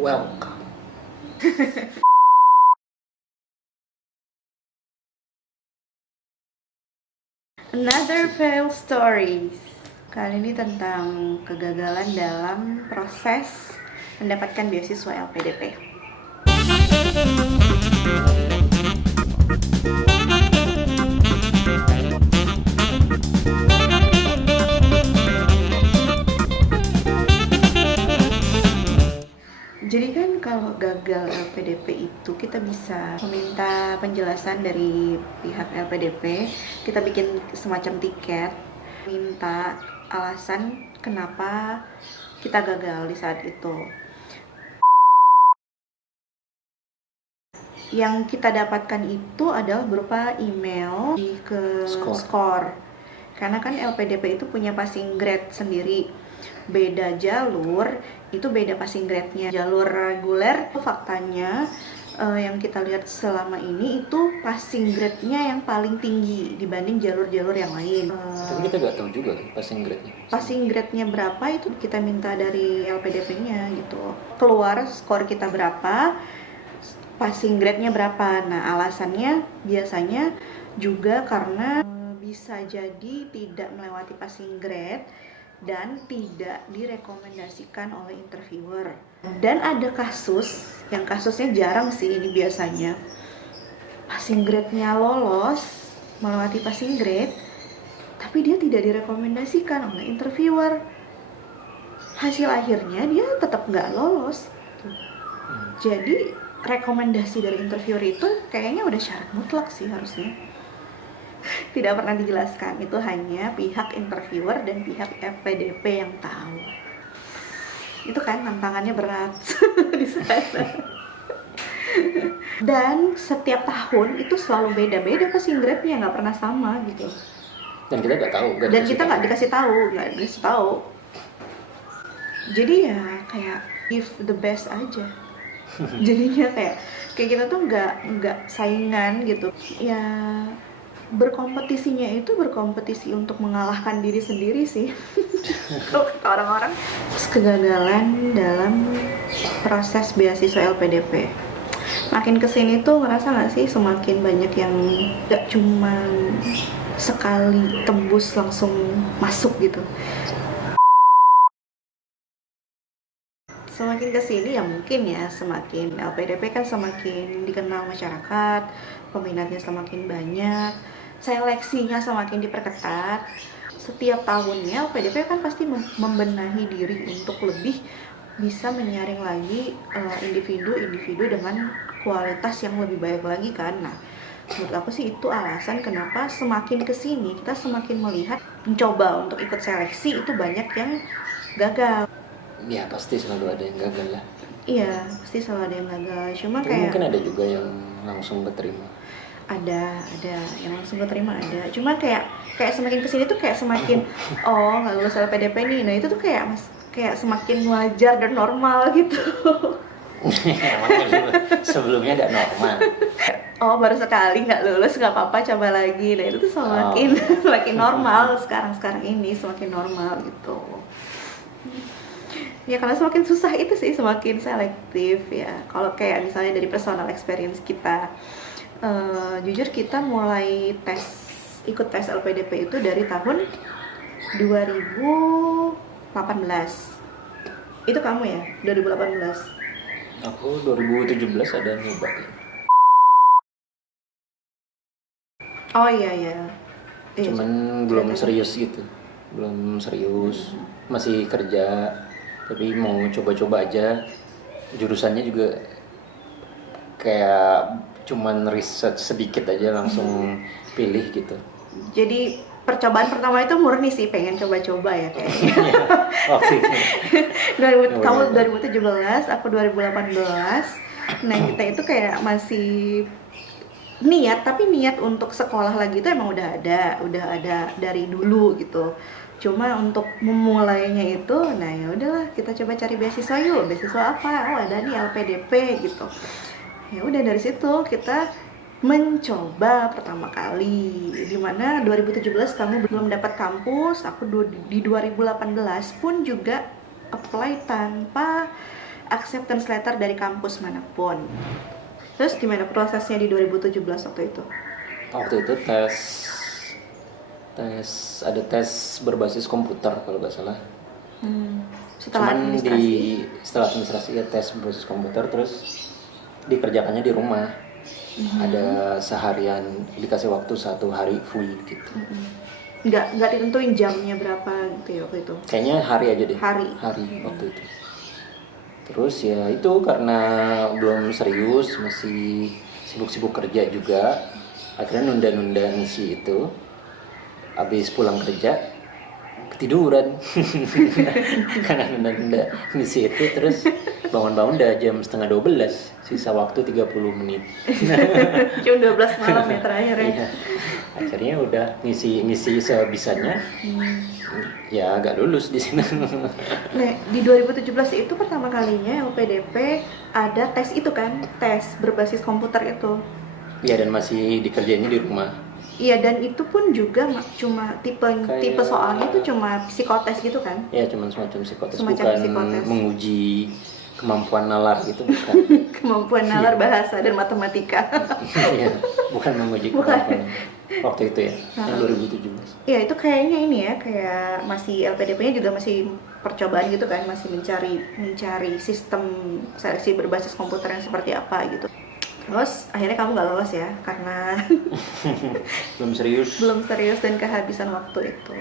Welcome. Another fail stories. Kali ini tentang kegagalan dalam proses mendapatkan beasiswa LPDP. Jadi kan kalau gagal LPDP itu kita bisa meminta penjelasan dari pihak LPDP. Kita bikin semacam tiket, minta alasan kenapa kita gagal di saat itu. Yang kita dapatkan itu adalah berupa email ke skor. Karena kan LPDP itu punya passing grade sendiri. Beda jalur, itu beda passing grade-nya. Jalur reguler, faktanya yang kita lihat selama ini itu passing grade-nya yang paling tinggi dibanding jalur-jalur yang lain. Tapi kita nggak tahu juga kan passing grade-nya. Passing grade-nya berapa itu kita minta dari LPDP-nya gitu. Keluar skor kita berapa, passing grade-nya berapa. Nah, alasannya biasanya juga karena bisa jadi tidak melewati passing grade dan tidak direkomendasikan oleh interviewer. Dan ada kasus, yang kasusnya jarang sih ini biasanya, passing grade-nya lolos, melewati passing grade, tapi dia tidak direkomendasikan oleh interviewer. Hasil akhirnya dia tetap nggak lolos. Jadi rekomendasi dari interviewer itu kayaknya udah syarat mutlak sih harusnya. Tidak pernah dijelaskan, itu hanya pihak interviewer dan pihak LPDP yang tahu. Itu kan tantangannya berat di sana. Dan setiap tahun itu selalu beda-beda passing grade-nya, nggak pernah sama gitu. Dan kita nggak tahu. Dan kita nggak dikasih tahu. Jadi ya kayak give the best aja. Jadinya kayak kita tuh nggak saingan gitu. Ya berkompetisinya itu berkompetisi untuk mengalahkan diri sendiri sih. Kalau kata orang-orang. Kegagalan dalam proses beasiswa LPDP. Makin kesini tuh ngerasa nggak sih semakin banyak yang nggak cuman sekali tembus langsung masuk gitu. Semakin kesini ya mungkin ya semakin LPDP kan semakin dikenal masyarakat, peminatnya semakin banyak, seleksinya semakin diperketat. Setiap tahunnya LPDP kan pasti membenahi diri untuk lebih bisa menyaring lagi individu-individu dengan kualitas yang lebih baik lagi kan. Nah, menurut aku sih itu alasan kenapa semakin kesini kita semakin melihat mencoba untuk ikut seleksi itu banyak yang gagal. Ya pasti selalu ada yang gagal lah. Iya, pasti selalu ada yang gagal. Cuma tapi kayak mungkin ada juga yang langsung keterima. Ada yang langsung keterima ada. Cuma kayak semakin kesini tuh kayak semakin nggak lulus LPDP nih. Nah itu tuh kayak semakin wajar dan normal gitu. Emang sebelumnya nggak normal. Baru sekali nggak lulus nggak apa-apa, coba lagi. Nah itu tuh semakin normal sekarang ini semakin normal gitu. Ya karena semakin susah itu sih semakin selektif ya. Kalau kayak misalnya dari personal experience kita, jujur kita mulai ikut tes LPDP itu dari tahun 2018. Itu kamu ya 2018? Aku 2017 ada nyoba kan. Oh iya. Cuman belum serius gitu. Masih kerja, tapi mau coba-coba aja. Jurusannya juga kayak cuman riset sedikit aja langsung pilih gitu. Jadi percobaan pertama itu murni sih pengen coba-coba ya kayaknya. Waktu itu. Kamu 2017, aku 2018. Nah kita itu kayak masih niat untuk sekolah lagi itu emang udah ada dari dulu gitu. Cuma untuk memulainya itu, nah ya udahlah kita coba cari beasiswa yuk. Beasiswa apa? Ada nih LPDP gitu. Ya udah dari situ kita mencoba pertama kali. Dimana 2017 kamu belum dapat kampus, aku di 2018 pun juga apply tanpa acceptance letter dari kampus manapun. Terus gimana prosesnya di 2017 waktu itu? Waktu itu ada tes berbasis komputer kalau nggak salah. Setelah Cuman administrasi? setelah administrasi ya tes berbasis komputer, terus dikerjakannya di rumah. Ada seharian, dikasih waktu 1 hari full gitu. Nggak ditentuin jamnya berapa gitu ya waktu itu? Kayaknya hari aja deh. Hari. Waktu itu. Terus ya itu karena belum serius, masih sibuk-sibuk kerja juga, akhirnya nunda-nunda ngisi itu. Habis pulang kerja ketiduran karena nunda-nunda ngisi itu. Terus bangun-bangun udah jam 11:30, sisa waktu 30 menit. Jam 12 malam ya terakhir ya? Iya. Akhirnya udah ngisi sebisanya. Ya agak lulus di sini. Nah, di 2017 itu pertama kalinya LPDP ada tes itu kan, tes berbasis komputer itu. Iya, dan masih dikerjainnya di rumah. Iya, dan itu pun juga cuma tipe soalnya itu cuma psikotes gitu kan? Ya, cuma semacam psikotes, Semacam bukan psikotes. menguji kemampuan nalar gitu, bukan. Kemampuan nalar bahasa dan matematika. Iya, bukan menguji Bukan. kemampuan waktu itu ya, yang 2017. Iya, itu kayaknya ini ya, kayak masih LPDP-nya juga masih percobaan gitu kan, masih mencari sistem seleksi berbasis komputer yang seperti apa gitu. Terus akhirnya kamu nggak lolos ya, karena Belum serius. belum serius dan kehabisan waktu itu.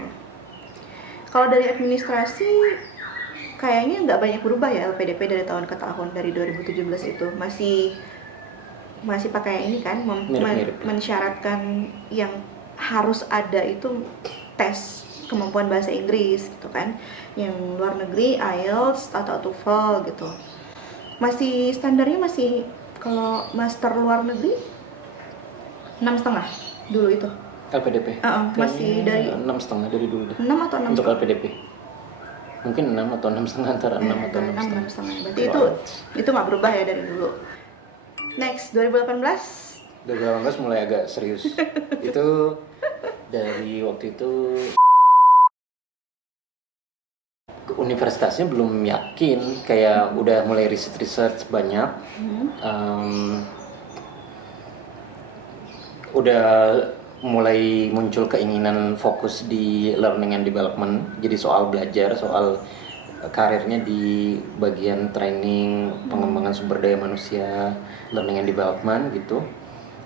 Kalau dari administrasi, kayaknya nggak banyak berubah ya LPDP dari tahun ke tahun. Dari 2017 itu masih pakai ini kan, Mirip-mirip. mensyaratkan yang harus ada itu tes kemampuan bahasa Inggris gitu kan, yang luar negeri IELTS atau TOEFL gitu. Masih standarnya masih, kalau master luar negeri 6,5 dulu itu. LPDP. Masih dari 6,5 dari dulu deh. 6 atau 6 Untuk LPDP. Mungkin 6 atau 6,5, antara 6 atau 6,5. 6,5. Berarti itu nggak berubah ya dari dulu. Next, 2018. 2018 mulai agak serius. Itu dari waktu itu universitasnya belum yakin, kayak udah mulai research banyak. Udah mulai muncul keinginan fokus di learning and development, jadi soal belajar, soal karirnya di bagian training, pengembangan sumber daya manusia, learning and development gitu.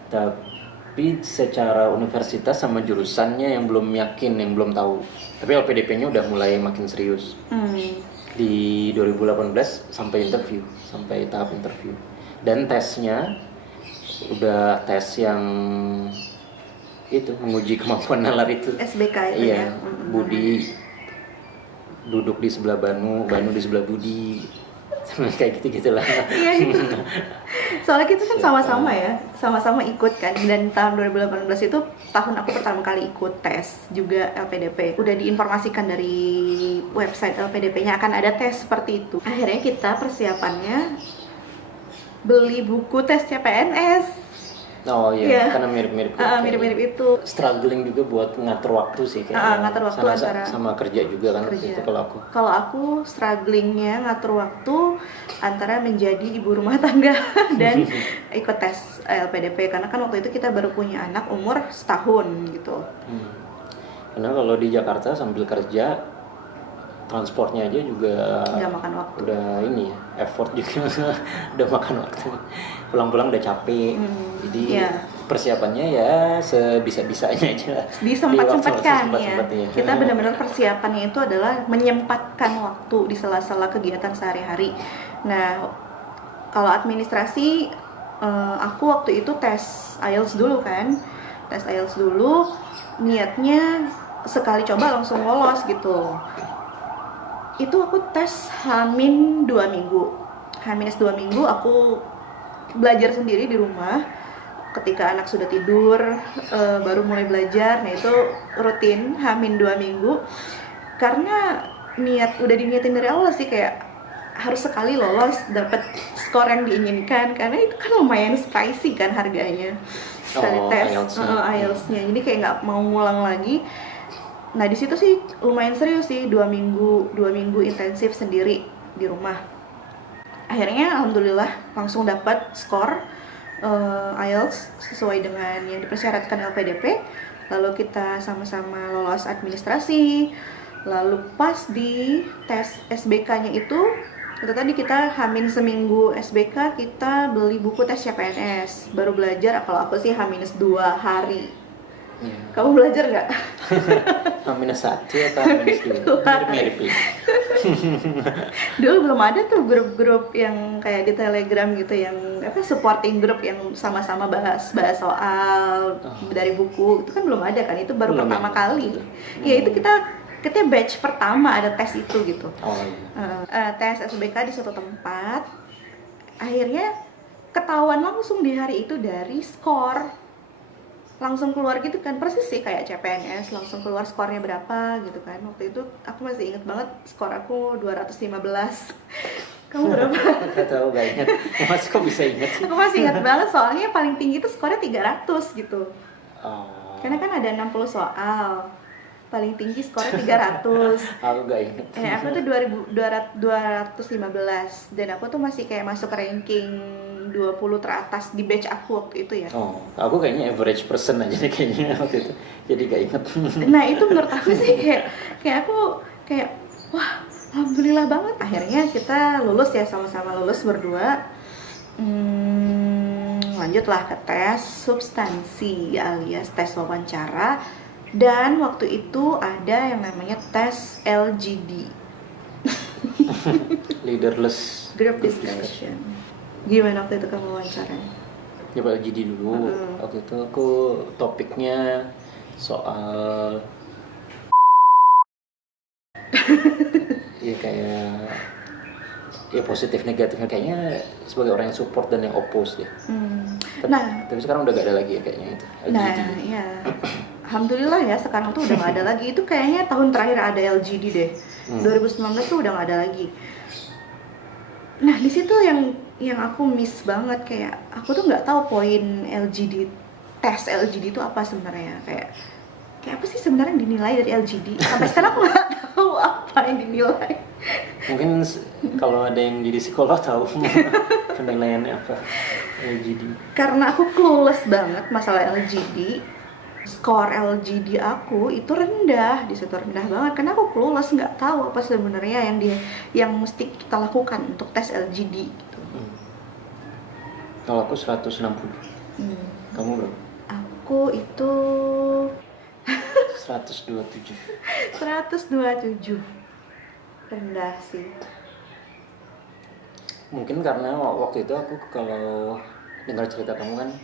Tapi secara universitas sama jurusannya yang belum yakin, yang belum tahu. Tapi LPDP-nya udah mulai makin serius. Di 2018 sampai tahap interview. Dan tesnya udah tes yang itu, menguji kemampuan nalar itu. SBK itu iya, ya. Budi duduk di sebelah Banu di sebelah Budi. Kayak gitu-gitulah. Iya gitu. Soalnya kita kan sama-sama ikut kan. Dan tahun 2018 itu tahun aku pertama kali ikut tes juga LPDP. Udah diinformasikan dari website LPDP-nya akan ada tes seperti itu. Akhirnya kita persiapannya beli buku tes CPNS. Oh iya, karena mirip-mirip. Mirip-mirip itu. Struggling juga buat ngatur waktu sih kayaknya. Ngatur waktu antara sama kerja juga kan waktu itu kalau aku. Kalau aku strugglingnya ngatur waktu antara menjadi ibu rumah tangga dan ikut tes LPDP, karena kan waktu itu kita baru punya anak umur setahun gitu. Karena kalau di Jakarta sambil kerja, transportnya aja juga nggak makan waktu. Udah ini ya, effort juga udah makan waktu. Pulang-pulang udah capek. Jadi persiapannya ya sebisa-bisanya aja. Disempat-sempatkan ya. Kita benar-benar persiapannya itu adalah menyempatkan waktu di sela-sela kegiatan sehari-hari. Nah, kalau administrasi, aku waktu itu tes IELTS dulu kan. Tes IELTS dulu, niatnya sekali coba langsung lolos gitu. Itu aku tes H-2 minggu. H-2 minggu aku belajar sendiri di rumah. Ketika anak sudah tidur, baru mulai belajar. Nah itu rutin H-2 minggu. Karena udah diniatin dari awal sih, kayak harus sekali lolos dapat skor yang diinginkan. Karena itu kan lumayan spicy kan harganya. Sekali tes IELTS-nya. Jadi kayak nggak mau ngulang lagi. Nah di situ sih lumayan serius sih, 2 minggu intensif sendiri di rumah. akhirnya alhamdulillah langsung dapat skor IELTS sesuai dengan yang dipersyaratkan LPDP. Lalu kita sama-sama lolos administrasi. Lalu pas di tes SBK-nya itu tadi kita hamin seminggu SBK, kita beli buku tes CPNS, baru belajar. Kalau aku sih H-2 hari. Ya. Kamu belajar nggak? H-1 atau H-2? Mirip-mirip ya. Dulu belum ada tuh grup-grup yang kayak di Telegram gitu, yang supporting group yang sama-sama bahas soal dari buku. Itu kan belum ada kan, itu baru Belum pertama ya? kali. Ya itu kita batch pertama ada tes itu gitu. Oh iya. Tes SBK di suatu tempat. Akhirnya ketahuan langsung di hari itu dari skor. Langsung keluar gitu kan, persis sih kayak CPNS, langsung keluar skornya berapa gitu kan. Waktu itu aku masih inget banget skor aku 215. Kamu berapa? Gak tahu, gak ingat. Mas kok bisa ingat sih? Aku masih ingat banget, soalnya paling tinggi itu skornya 300 gitu. Oh. Karena kan ada 60 soal, paling tinggi skornya 300. Aku gak inget. Aku tuh 215, dan aku tuh masih kayak masuk ranking 20 teratas di batch aku waktu itu ya. Oh, aku kayaknya average person aja nih kayaknya waktu itu. Jadi gak inget. Nah itu menurut aku sih kayak aku kayak wah alhamdulillah banget. Akhirnya kita lulus ya, sama-sama lulus berdua. Lanjutlah ke tes substansi alias tes wawancara. Dan waktu itu ada yang namanya tes LGD, Leaderless Group Discussion. Gimana waktu itu kamu wawancara? Coba LGD dulu. Waktu itu aku topiknya soal ya kayak ya positif negatifnya, kayaknya sebagai orang yang support dan yang oppose deh. Tapi sekarang udah gak ada lagi ya kayaknya itu LGD. Nah ya alhamdulillah ya, sekarang tuh udah gak ada lagi. Itu kayaknya tahun terakhir ada LGD deh. 2019 tuh udah gak ada lagi. Nah di situ yang aku miss banget, kayak aku tuh nggak tahu poin LGD, tes LGD itu apa sebenarnya, kayak apa sih sebenarnya yang dinilai dari LGD. Sampai sekarang aku nggak tahu apa yang dinilai. Mungkin kalau ada yang jadi psikolog tahu penilaiannya apa LGD. Karena aku clueless banget masalah LGD, skor LGD aku itu rendah, di situ rendah banget karena aku clueless, nggak tahu apa sebenarnya yang mesti kita lakukan untuk tes LGD gitu. Kalau aku 160. Kamu berapa? Aku itu 127. 127. Rendah sih. Mungkin karena waktu itu aku kalau dengar cerita kamu kan,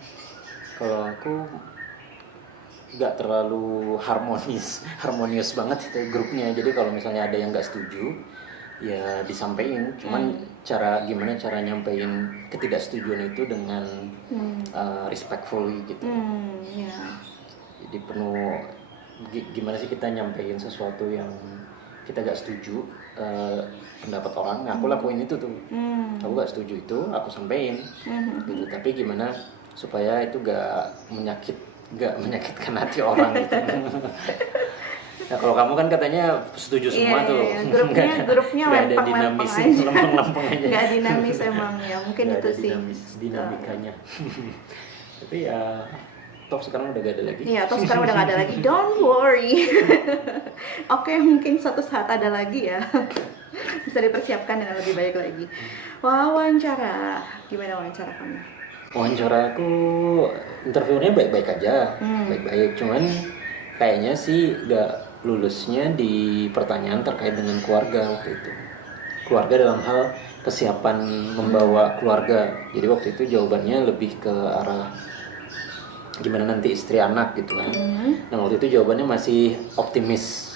kalau aku nggak terlalu harmonius banget itu grupnya. Jadi kalau misalnya ada yang nggak setuju ya disampaikan, cuman gimana cara nyampein ketidaksetujuan itu dengan respectfully gitu. Jadi penuh gimana sih kita nyampein sesuatu yang kita gak setuju pendapat orang. Nah, aku lakuin itu tuh. Aku gak setuju itu, aku sampein gitu. Tapi gimana supaya itu gak menyakitkan hati orang gitu. Nah, kalau kamu kan katanya setuju semua tuh. Grupnya lempeng-lempeng aja. Lempeng-lempeng aja. Gak dinamis emang ya, mungkin gak itu sih dinamikanya. Tapi ya toh sekarang udah gak ada lagi. Iya, toh sekarang udah gak ada lagi. Don't worry. Oke, mungkin suatu saat ada lagi ya. Bisa dipersiapkan dengan lebih baik lagi. Wawancara, gimana wawancara kamu? Wawancara aku, interviewnya baik-baik aja, baik-baik. Cuman kayaknya sih gak lulusnya di pertanyaan terkait dengan keluarga waktu itu. Keluarga dalam hal kesiapan membawa keluarga. Jadi waktu itu jawabannya lebih ke arah gimana nanti istri anak gitu kan. Nah waktu itu jawabannya masih optimis.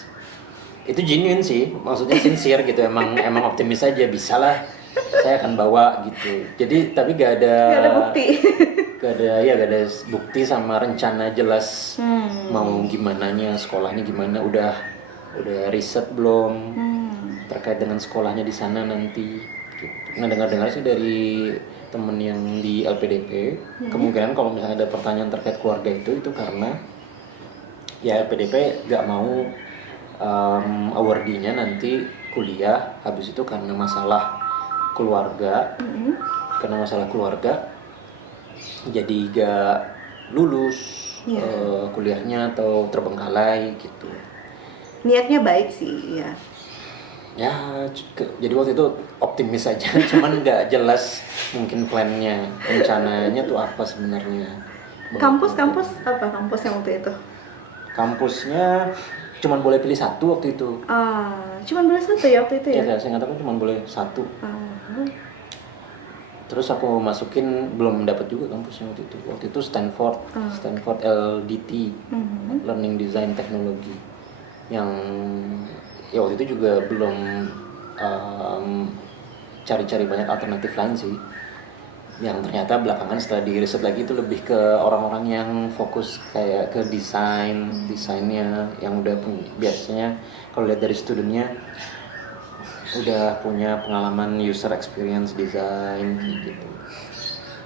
Itu genuine sih, maksudnya sincere gitu. Emang optimis aja, bisalah saya akan bawa gitu. Jadi tapi gak ada bukti. gak ada bukti sama rencana jelas mau gimananya, sekolahnya gimana, udah riset belum terkait dengan sekolahnya di sana nanti gitu. Nah dengar sih dari temen yang di LPDP, kemungkinan kalau misalnya ada pertanyaan terkait keluarga itu karena ya LPDP gak mau awardee-nya nanti kuliah habis itu karena masalah keluarga, karena masalah keluarga jadi gak lulus kuliahnya atau terbengkalai gitu. Niatnya baik sih, ya. Ya, jadi waktu itu optimis aja, cuman nggak jelas mungkin plannya, rencananya tuh apa sebenarnya. Kampus apa kampus yang waktu itu? Kampusnya cuman boleh pilih satu waktu itu. Cuman boleh satu ya waktu itu ya? Ya, saya katakan cuman boleh satu. Terus aku masukin, belum dapat juga kampusnya waktu itu. Waktu itu Stanford LDT, Learning Design Technology. Yang ya waktu itu juga belum cari-cari banyak alternatif lain sih. Yang ternyata belakangan setelah di riset lagi itu lebih ke orang-orang yang fokus kayak ke desainnya yang udah biasanya kalau lihat dari studentnya udah punya pengalaman user experience design gitu.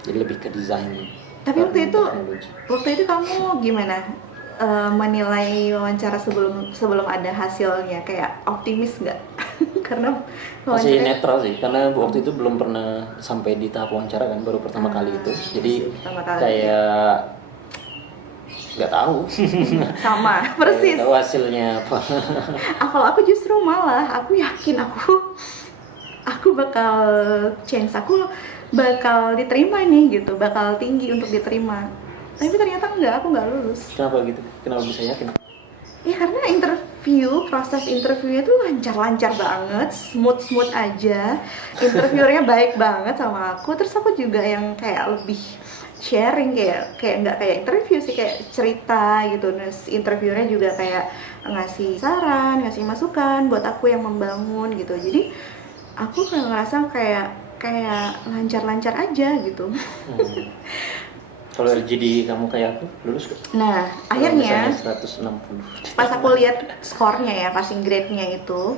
Jadi lebih ke desain. Tapi waktu itu kamu gimana menilai wawancara sebelum ada hasilnya, kayak optimis nggak? Karena masih netral sih, karena waktu itu belum pernah sampai di tahap wawancara kan, baru pertama kali itu. Jadi kayak nggak tahu. Sama persis. Tahu hasilnya apa. Kalau aku justru malah aku yakin aku bakal aku bakal diterima nih gitu, bakal tinggi untuk diterima. Tapi ternyata aku nggak lulus. Kenapa gitu? Kenapa bisa yakin? Ya karena proses interviewnya tuh lancar banget, smooth aja. Interviewernya baik banget sama aku. Terus aku juga yang kayak lebih sharing, kayak nggak kayak interview sih, kayak cerita gitu. Terus interviewernya juga kayak ngasih saran, ngasih masukan buat aku yang membangun gitu. Jadi aku ngerasa kayak lancar aja gitu. Kalau LGD kamu kayak aku, lulus gak? Nah, akhirnya 160. pas aku lihat skornya ya, passing grade-nya itu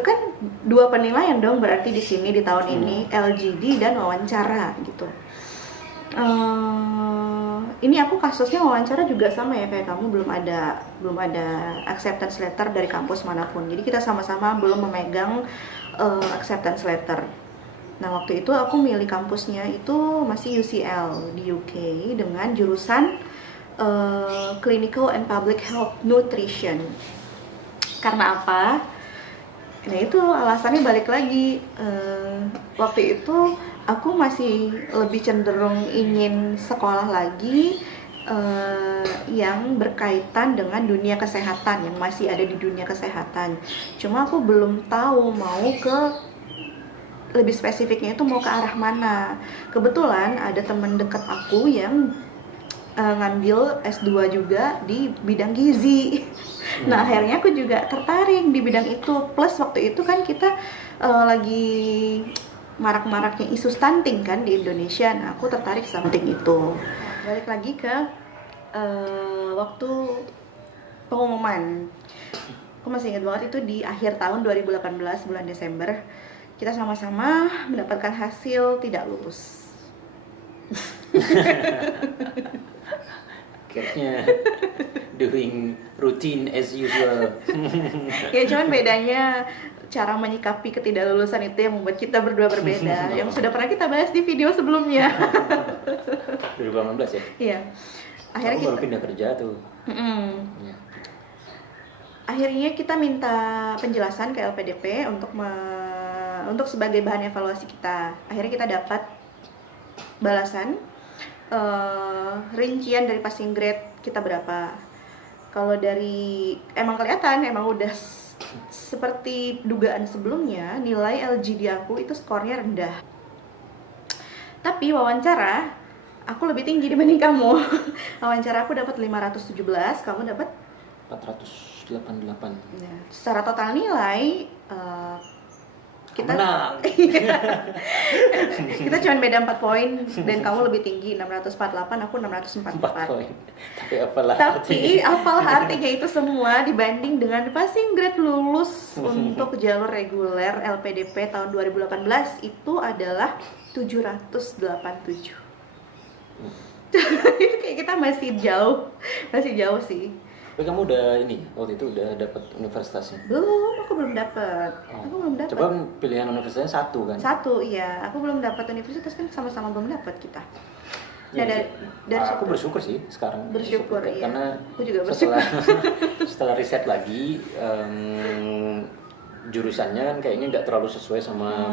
kan 2 penilaian dong berarti di sini di tahun ini, LGD dan wawancara gitu. Ini aku kasusnya wawancara juga sama ya kayak kamu, belum ada acceptance letter dari kampus manapun. Jadi kita sama-sama belum memegang acceptance letter. Nah waktu itu aku milih kampusnya itu masih UCL di UK dengan jurusan Clinical and Public Health Nutrition. Karena apa? Nah itu alasannya balik lagi, waktu itu aku masih lebih cenderung ingin sekolah lagi yang berkaitan dengan dunia kesehatan, yang masih ada di dunia kesehatan. Cuma aku belum tahu mau lebih spesifiknya itu mau ke arah mana. Kebetulan ada teman dekat aku yang ngambil S2 juga di bidang gizi. Nah akhirnya aku juga tertarik di bidang itu. Plus waktu itu kan kita lagi marak-maraknya isu stunting kan di Indonesia. Nah aku tertarik sama stunting itu. Balik lagi ke waktu pengumuman. Aku masih ingat banget itu di akhir tahun 2018 bulan Desember. Kita sama-sama mendapatkan hasil tidak lulus. Kayaknya doing routine as usual. Ya cuman bedanya cara menyikapi ketidaklulusan itu yang membuat kita berdua berbeda. Yang sudah pernah kita bahas di video sebelumnya. 2018 ya? Iya. Akhirnya kita baru pindah kerja tuh. Ya. Akhirnya kita minta penjelasan ke LPDP untuk sebagai bahan evaluasi kita. Akhirnya kita dapat balasan rincian dari passing grade kita berapa. Kalau dari emang kelihatan emang udah seperti dugaan sebelumnya, nilai LGD aku itu skornya rendah. Tapi wawancara aku lebih tinggi dibanding kamu. Wawancara aku dapat 517, kamu dapat 488. Nah, secara total nilai kita menang. Kita cuma beda 4 poin dan kamu lebih tinggi 648, aku 644. 4 poin. Tapi apalah artinya itu semua dibanding dengan passing grade lulus untuk jalur reguler LPDP tahun 2018 itu adalah 787. Itu kayak kita masih jauh sih. Tapi kamu udah ini waktu itu udah dapat universitasnya? Belum, aku belum dapat. Oh. Aku belum dapat. Coba pilihan universitasnya satu kan? Satu, iya. Aku belum dapat universitas, kan sama-sama belum dapat kita. Nah, Iya, dari aku situ. bersyukur sih sekarang. Bersyukur, iya. Karena Aku juga bersyukur. setelah riset lagi, jurusannya kan kayaknya nggak terlalu sesuai sama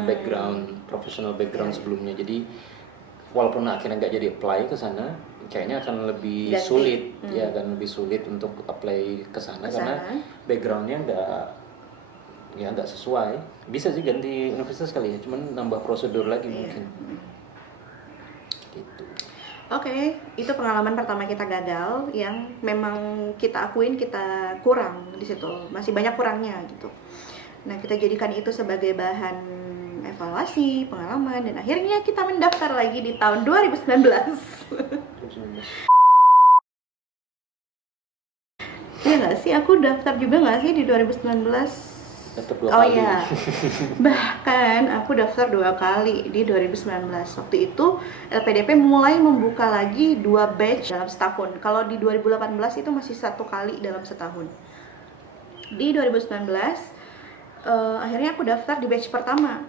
professional background sebelumnya. Jadi walaupun akhirnya nggak jadi apply ke sana, kayaknya akan lebih Ganti. sulit, ya akan lebih sulit untuk apply ke sana karena backgroundnya nggak sesuai. Bisa sih ganti universitas kali ya, cuman nambah prosedur lagi mungkin. Gitu. Oke, itu pengalaman pertama kita gagal yang memang kita akuin kita kurang di situ, masih banyak kurangnya gitu. Nah, kita jadikan itu sebagai bahan evaluasi, pengalaman, dan akhirnya kita mendaftar lagi di tahun 2019. Iya nggak sih, aku daftar juga nggak sih di 2019? Daftar 2 Oh kali. iya, bahkan aku daftar 2 kali di 2019. Waktu itu LPDP mulai membuka lagi 2 batch dalam setahun. Kalau di 2018 itu masih 1 kali dalam setahun. Di 2019 akhirnya aku daftar di batch pertama.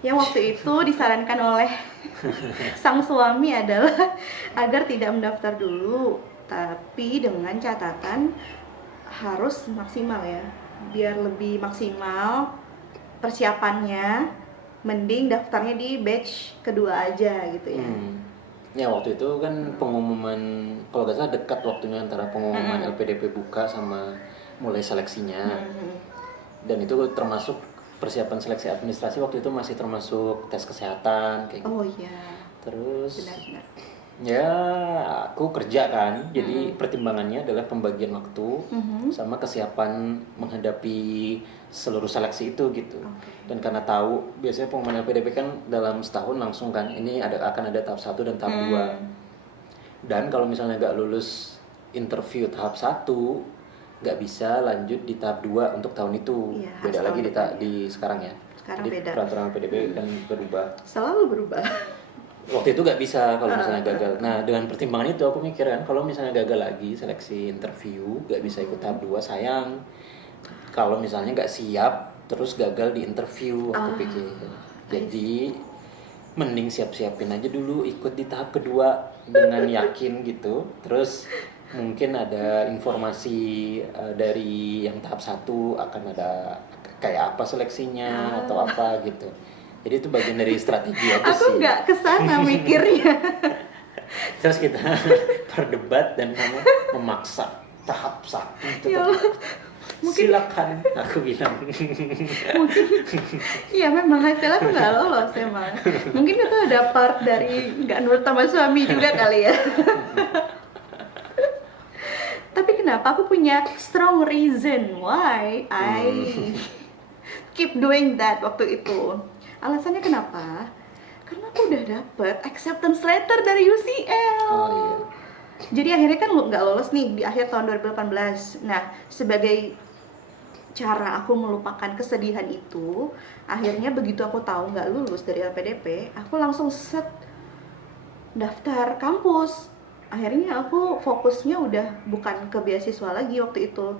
Yang waktu itu disarankan oleh sang suami adalah agar tidak mendaftar dulu, tapi dengan catatan harus maksimal ya. Biar lebih maksimal persiapannya, mending daftarnya di batch kedua aja gitu ya. Ya waktu itu kan pengumuman, kalau nggak salah dekat waktunya antara pengumuman LPDP buka sama mulai seleksinya. Dan itu termasuk persiapan seleksi administrasi waktu itu masih termasuk tes kesehatan kayak gitu. Oh iya. Terus Benar-benar. ya aku kerja kan, jadi pertimbangannya adalah pembagian waktu sama kesiapan menghadapi seluruh seleksi itu gitu. Dan karena tahu biasanya pengumuman LPDP kan dalam setahun langsung kan, ini akan ada tahap 1 dan tahap 2. Dan kalau misalnya nggak lulus interview tahap 1, nggak bisa lanjut di tahap 2 untuk tahun itu. Iya, Beda harus lagi tahun di sekarang ya. Sekarang Jadi beda. peraturan LPDP kan berubah. Selalu berubah. Waktu itu nggak bisa kalau misalnya gagal. Nah dengan pertimbangan itu aku mikir kan, kalau misalnya gagal lagi seleksi interview, nggak bisa ikut tahap 2 sayang. Kalau misalnya nggak siap terus gagal di interview, aku pikir. Jadi mending siap-siapin aja dulu ikut di tahap kedua dengan yakin gitu. Terus mungkin ada informasi dari yang tahap 1 akan ada kayak apa seleksinya atau apa gitu. Jadi itu bagian dari strategi aja sih. Aku nggak kesana mikirnya. Terus kita berdebat dan kamu memaksa tahap 1 itu. Ya Allah. Silakan, aku bilang. Iya memang hasilnya tuh nggak lolos emang. Mungkin itu ada part dari nggak nurut sama suami juga kali ya. Tapi kenapa aku punya strong reason why I keep doing that waktu itu. Alasannya kenapa? Karena aku udah dapet acceptance letter dari UCL. Oh iya. Jadi akhirnya kan nggak lolos nih di akhir tahun 2018. Nah, sebagai cara aku melupakan kesedihan itu, akhirnya begitu aku tahu nggak lulus dari LPDP, aku langsung set daftar kampus. Akhirnya aku fokusnya udah bukan ke beasiswa lagi waktu itu.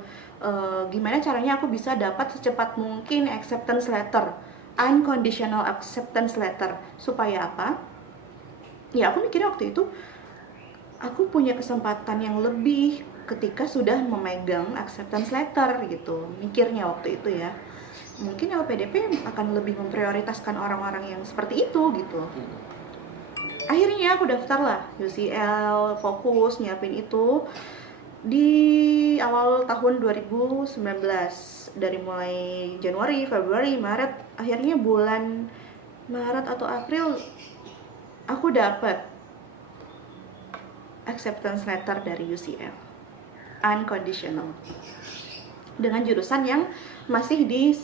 Gimana caranya aku bisa dapat secepat mungkin acceptance letter, unconditional acceptance letter, supaya apa? Ya aku mikirnya waktu itu aku punya kesempatan yang lebih ketika sudah memegang acceptance letter gitu, mikirnya waktu itu ya. Mungkin LPDP akan lebih memprioritaskan orang-orang yang seperti itu gitu. Akhirnya aku daftar lah UCL, fokus nyiapin itu di awal tahun 2019. Dari mulai Januari, Februari, Maret, akhirnya bulan Maret atau April aku dapat acceptance letter dari UCL, unconditional, dengan jurusan yang masih di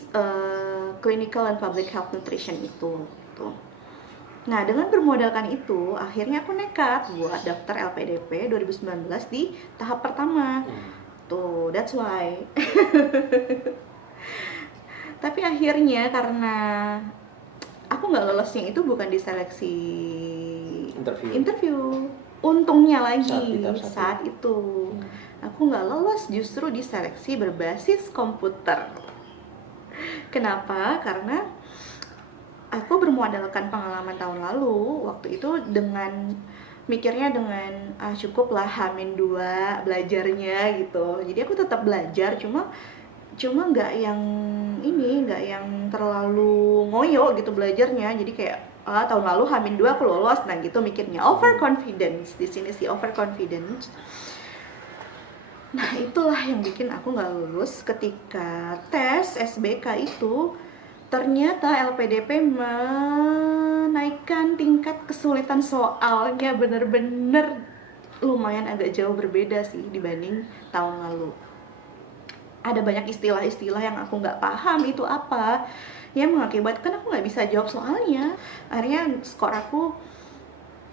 clinical and public health nutrition itu. Nah, dengan bermodalkan itu, akhirnya aku nekat buat daftar LPDP 2019 di tahap pertama. Tuh, that's why. Tapi akhirnya karena aku nggak lolosnya itu bukan di seleksi interview, untungnya Saat lagi di tahap 1. saat itu aku nggak lolos justru di seleksi berbasis komputer. Kenapa? Karena aku bermodalkan pengalaman tahun lalu waktu itu dengan mikirnya dengan cukuplah H-2 belajarnya gitu. Jadi aku tetap belajar, cuma nggak yang nggak yang terlalu ngoyo gitu belajarnya. Jadi kayak tahun lalu H-2 aku lolos, nah gitu mikirnya. Overconfidence di sini sih, overconfidence. Nah itulah yang bikin aku nggak lulus ketika tes SBK itu. Ternyata LPDP menaikkan tingkat kesulitan soalnya, bener-bener lumayan agak jauh berbeda sih dibanding tahun lalu. Ada banyak istilah-istilah yang aku nggak paham itu apa, yang mengakibatkan aku nggak bisa jawab soalnya. Akhirnya skor aku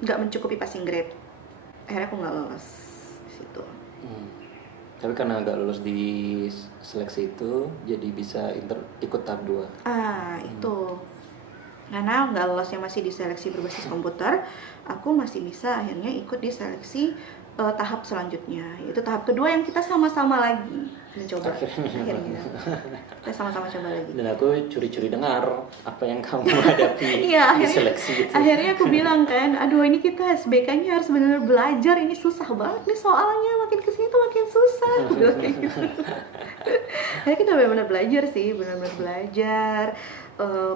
nggak mencukupi passing grade. Akhirnya aku nggak lolos di situ. Tapi karena nggak lulus di seleksi itu, jadi bisa ikut tahap 2. Itu karena nggak lolosnya masih di seleksi berbasis komputer, aku masih bisa akhirnya ikut di seleksi tahap selanjutnya, yaitu tahap kedua yang kita sama-sama lagi mencoba. Akhirnya kita sama-sama coba lagi. Dan aku curi-curi dengar apa yang kamu hadapi Iya, di seleksi itu. akhirnya aku bilang kan, aduh ini kita SBK-nya harus benar-benar belajar, ini susah banget nih soalnya, makin kesini tuh makin susah. Akhirnya kita benar-benar belajar sih, benar-benar belajar.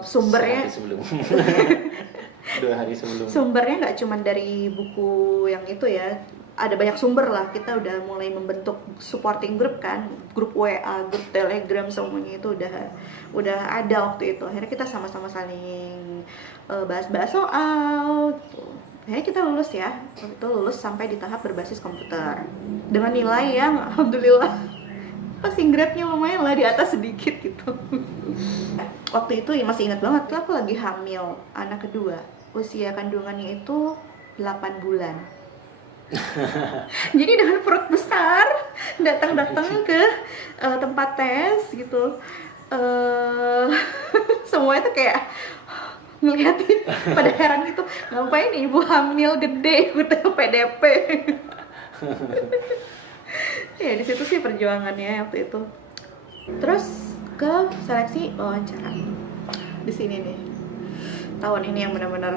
Sumbernya Sehari sebelum 2 hari sebelum. Sumbernya nggak cuma dari buku yang itu ya, ada banyak sumber lah. Kita udah mulai membentuk supporting group kan, grup WA, grup Telegram, semuanya itu udah ada waktu itu. Akhirnya kita sama-sama saling bahas-bahas soal gitu. Akhirnya kita lulus ya, waktu itu lulus sampai di tahap berbasis komputer dengan nilai yang alhamdulillah passing grade-nya lumayan lah, di atas sedikit gitu. Waktu itu masih ingat banget tuh, aku lagi hamil anak kedua, usia kandungannya itu 8 bulan. Jadi dengan perut besar datang ke tempat tes gitu, semua itu kayak ngeliatin pada heran gitu, ngapain ibu hamil gede ikut PDP. Ya di situ sih perjuangannya waktu itu. Terus ke seleksi wawancara di sini nih, tahun ini yang benar-benar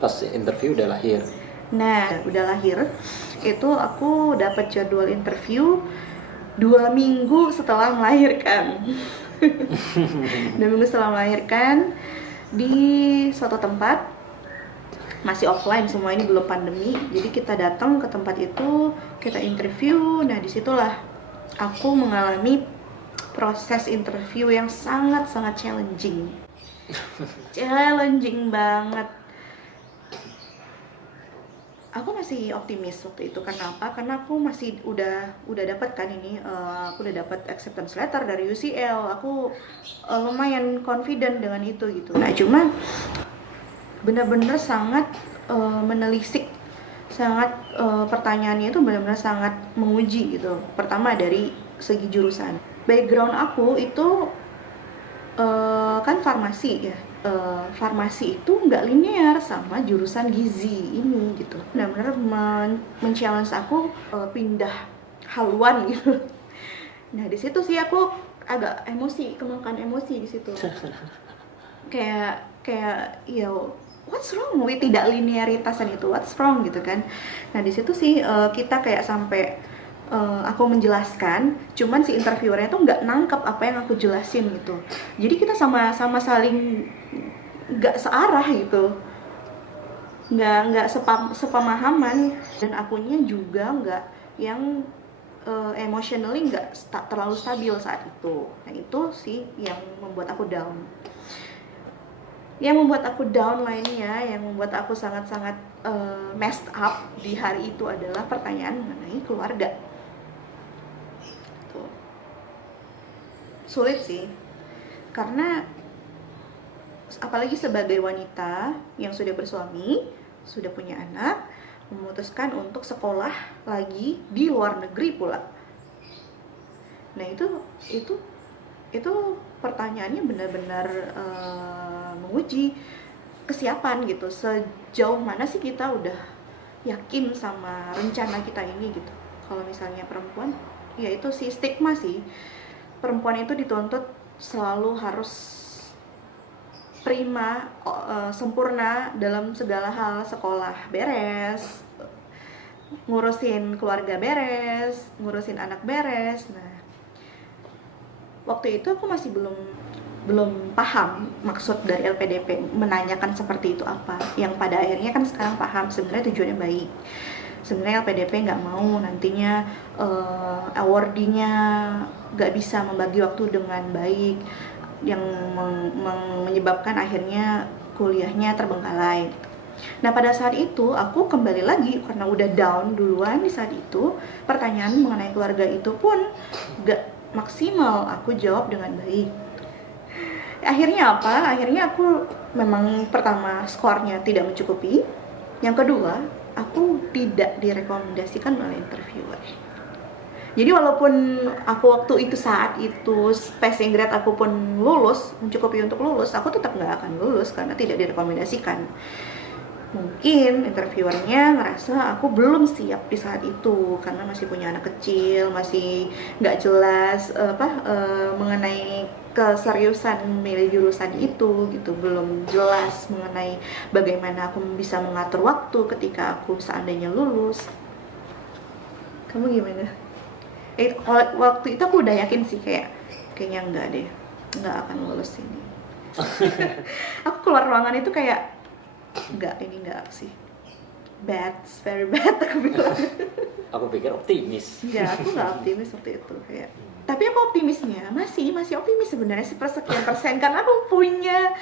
Pas interview udah lahir. Nah, udah lahir, itu aku dapat jadwal interview 2 minggu setelah melahirkan. 2 minggu setelah melahirkan di suatu tempat, masih offline semua, ini belum pandemi. Jadi kita datang ke tempat itu, kita interview. Nah, disitulah aku mengalami proses interview yang sangat-sangat challenging. Challenging banget. Aku masih optimis waktu itu. Kenapa? Karena aku masih udah dapat kan ini, aku udah dapat acceptance letter dari UCL. Aku lumayan confident dengan itu gitu. Nah, cuma benar-benar sangat menelisik, sangat pertanyaannya itu benar-benar sangat menguji gitu. Pertama dari segi jurusan. Background aku itu kan farmasi ya. Farmasi itu nggak linear sama jurusan gizi ini gitu. Benar-benar men-challenge aku pindah haluan gitu. Nah di situ sih aku agak emosi, kemakan emosi di situ. kayak ya what's wrong with tidak linearitasan itu, what's wrong gitu kan. Nah di situ sih kita kayak sampai aku menjelaskan, cuman si interviewernya tuh nggak nangkep apa yang aku jelasin gitu. Jadi kita sama-sama saling nggak searah gitu, nggak sepemahaman, dan akunya juga nggak yang emotionally nggak terlalu stabil saat itu. Nah itu sih yang membuat aku down. Yang membuat aku down lainnya, yang membuat aku sangat-sangat messed up di hari itu adalah pertanyaan mengenai keluarga. Sulit sih, karena apalagi sebagai wanita yang sudah bersuami, sudah punya anak, memutuskan untuk sekolah lagi di luar negeri pula. Nah itu pertanyaannya benar-benar menguji kesiapan gitu. Sejauh mana sih kita udah yakin sama rencana kita ini gitu. Kalau misalnya perempuan, ya itu sih stigma sih, perempuan itu dituntut selalu harus prima, sempurna dalam segala hal, sekolah beres, ngurusin keluarga beres, ngurusin anak beres. Nah, waktu itu aku masih belum paham maksud dari LPDP menanyakan seperti itu apa. Yang pada akhirnya kan sekarang paham sebenarnya tujuannya baik. Sebenarnya LPDP nggak mau nantinya awardee-nya nggak bisa membagi waktu dengan baik, yang menyebabkan akhirnya kuliahnya terbengkalai. Nah, pada saat itu aku kembali lagi karena udah down duluan di saat itu, pertanyaan mengenai keluarga itu pun gak maksimal aku jawab dengan baik. Akhirnya apa? Akhirnya aku memang pertama skornya tidak mencukupi. Yang kedua, aku tidak direkomendasikan oleh interviewer. Jadi walaupun aku waktu itu saat itu passing grade aku pun lulus, mencukupi untuk lulus, aku tetap nggak akan lulus karena tidak direkomendasikan. Mungkin interviewernya ngerasa aku belum siap di saat itu karena masih punya anak kecil, masih nggak jelas mengenai keseriusan memilih jurusan itu gitu, belum jelas mengenai bagaimana aku bisa mengatur waktu ketika aku seandainya lulus. Kamu gimana? Waktu itu aku udah yakin sih kayaknya enggak deh, nggak akan lulus ini. Aku keluar ruangan itu kayak ini enggak sih, bad, very bad aku bilang. Aku pikir optimis. Ya, aku nggak optimis waktu itu kayak. Tapi aku optimisnya masih optimis sebenarnya sepersekian persen karena aku punya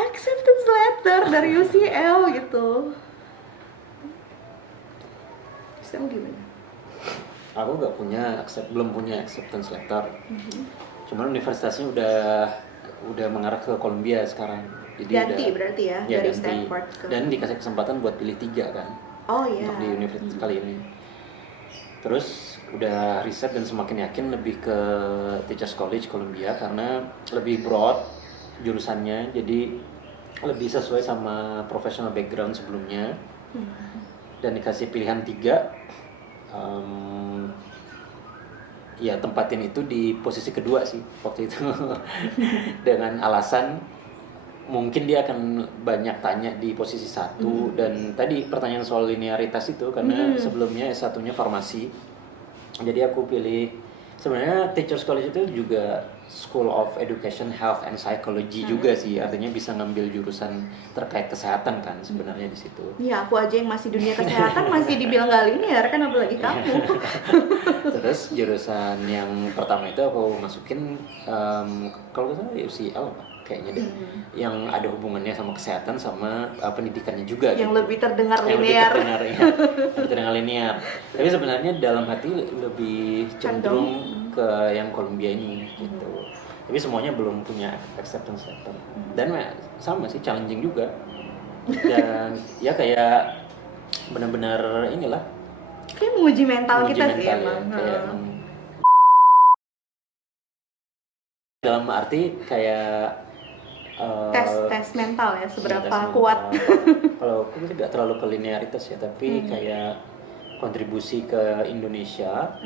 acceptance letter dari UCL gitu. Kamu gimana? Aku belum punya acceptance letter. Cuman universitasnya udah mengarah ke Columbia sekarang. Jadi ganti berarti ya dari ganti. Stanford ke... Dan dikasih kesempatan buat pilih 3 kan. Oh iya. Untuk di universitas kali ini. Terus udah riset dan semakin yakin lebih ke Teachers College Columbia karena lebih broad jurusannya, jadi lebih sesuai sama professional background sebelumnya. Dan dikasih pilihan 3. Ya tempatin itu di posisi kedua sih waktu itu. Dengan alasan mungkin dia akan banyak tanya di posisi 1. Dan tadi pertanyaan soal linearitas itu karena sebelumnya S1-nya farmasi. Jadi aku pilih, sebenarnya Teachers College itu juga School of Education, Health and Psychology juga sih, artinya bisa ngambil jurusan terkait kesehatan kan sebenarnya di situ. Ya, aku aja yang masih dunia kesehatan masih dibilang gak linear kan, apalagi kamu. Terus jurusan yang pertama itu aku masukin kalau nggak salah UCL kayaknya deh, yang ada hubungannya sama kesehatan sama pendidikannya juga. Yang gitu. lebih terdengar Yang linear. Lebih terdengar linear. Tapi sebenarnya dalam hati lebih cenderung ke yang Columbia ini gitu. Tapi semuanya belum punya acceptance letter. Dan sama sih, challenging juga. Dan ya kayak benar-benar inilah. Kayak menguji mental kita sih ya, emang. Kayak dalam arti kayak tes mental ya, seberapa tes kuat. Kalau aku sih nggak terlalu ke linearitas ya, tapi kayak kontribusi ke Indonesia.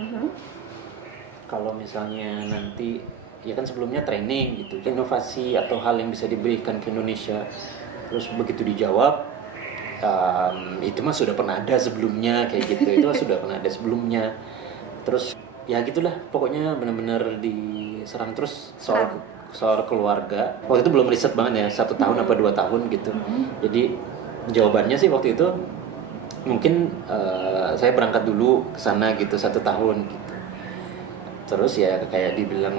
Kalau misalnya nanti, ya kan sebelumnya training gitu, inovasi atau hal yang bisa diberikan ke Indonesia, terus begitu dijawab, itu mah sudah pernah ada sebelumnya kayak gitu, itu sudah pernah ada sebelumnya. Terus ya gitulah, pokoknya benar-benar diserang terus soal keluarga. Waktu itu belum riset banget ya, 1 tahun apa 2 tahun gitu. Jadi jawabannya sih waktu itu mungkin saya berangkat dulu ke sana gitu 1 tahun gitu. Terus ya kayak dibilang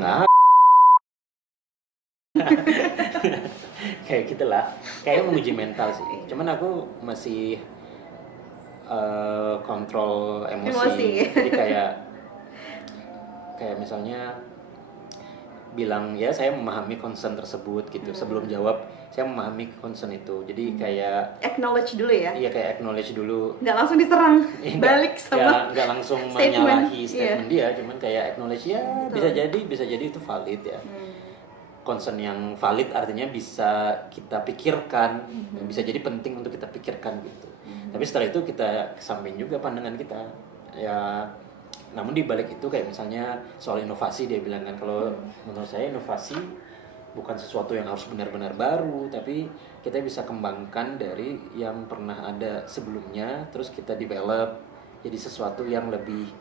kayak gitulah, kayak menguji mental sih. Cuman aku masih kontrol emosi. Jadi kayak misalnya bilang ya saya memahami concern tersebut gitu. Sebelum jawab saya memahami concern itu. Jadi kayak acknowledge dulu ya. Iya, kayak acknowledge dulu. Nggak langsung diserang balik sama nggak langsung statement. menyalahi statement dia, cuman kayak acknowledge ya bisa jadi itu valid ya. concern yang valid, artinya bisa kita pikirkan, bisa jadi penting untuk kita pikirkan gitu. Tapi setelah itu kita kesamping juga pandangan kita ya. Namun di balik itu kayak misalnya soal inovasi, dia bilang kan, kalau menurut saya inovasi bukan sesuatu yang harus benar-benar baru, tapi kita bisa kembangkan dari yang pernah ada sebelumnya, terus kita develop jadi sesuatu yang lebih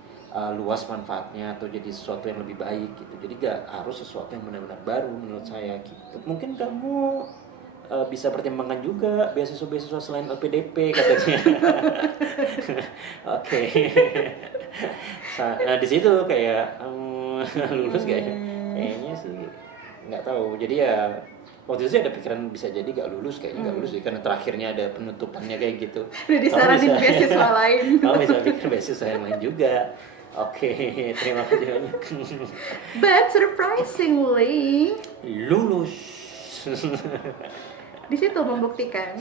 luas manfaatnya, atau jadi sesuatu yang lebih baik gitu. Jadi gak harus sesuatu yang benar-benar baru menurut saya gitu. Mungkin kamu bisa pertimbangkan juga beasiswa-beasiswa selain LPDP katanya. Oke. Nah di situ kayak lulus kayaknya sih nggak tahu. Jadi ya waktu itu sih ada pikiran bisa jadi gak lulus, kayaknya gak lulus sih, karena terakhirnya ada penutupannya kayak gitu. Udah disaranin beasiswa lain. Kamu bisa pikir beasiswa yang lain juga. Oke, terima kasih banyak. But surprisingly, Lulus. di situ membuktikan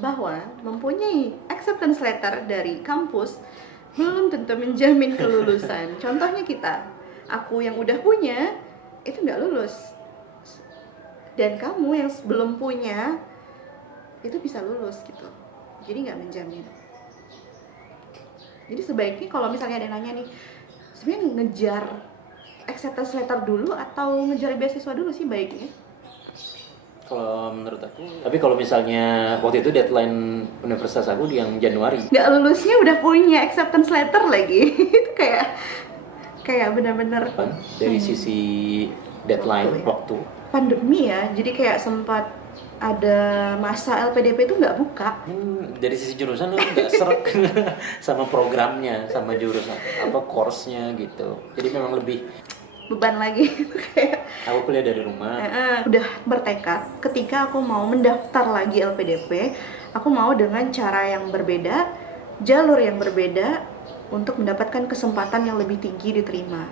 bahwa mempunyai acceptance letter dari kampus belum tentu menjamin kelulusan. Contohnya aku yang udah punya itu nggak lulus, dan kamu yang belum punya itu bisa lulus gitu. Jadi nggak menjamin. Jadi sebaiknya kalau misalnya ada yang nanya nih, sebenarnya ngejar acceptance letter dulu atau ngejar beasiswa dulu sih baiknya? Kalau menurut aku, tapi kalau misalnya waktu itu deadline universitas aku di yang Januari. Nggak lulusnya udah punya acceptance letter lagi. Itu kayak benar-benar dari sisi deadline waktu. Pandemi ya, jadi kayak sempat ada masa LPDP itu nggak buka. Dari sisi jurusan lu nggak seret sama programnya, sama jurusan apa course-nya gitu. Jadi memang lebih beban lagi. Kayak aku kuliah dari rumah. Udah bertekad ketika aku mau mendaftar lagi LPDP, aku mau dengan cara yang berbeda, jalur yang berbeda untuk mendapatkan kesempatan yang lebih tinggi diterima.